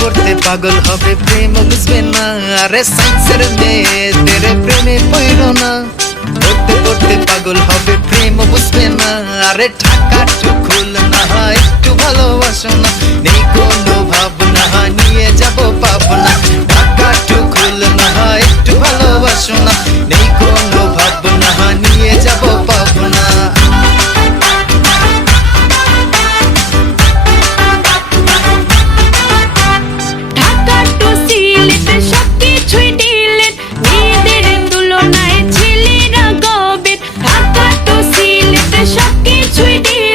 পড়তে পাগল হবে প্রেম, বুঝবে না। আরে সাইন্সের মেয়ে তেরে প্রেমে পড়ল না। পড়তে পড়তে পাগল হবে প্রেম, বুঝবে না। আরে ঢাকা খুল না, একটু ভালোবাসো না। নেই কোনো ভাবনা, নিয়ে যাব পাবনা। ঢাকা খুল না, একটু ভালোবাসো না। 最低。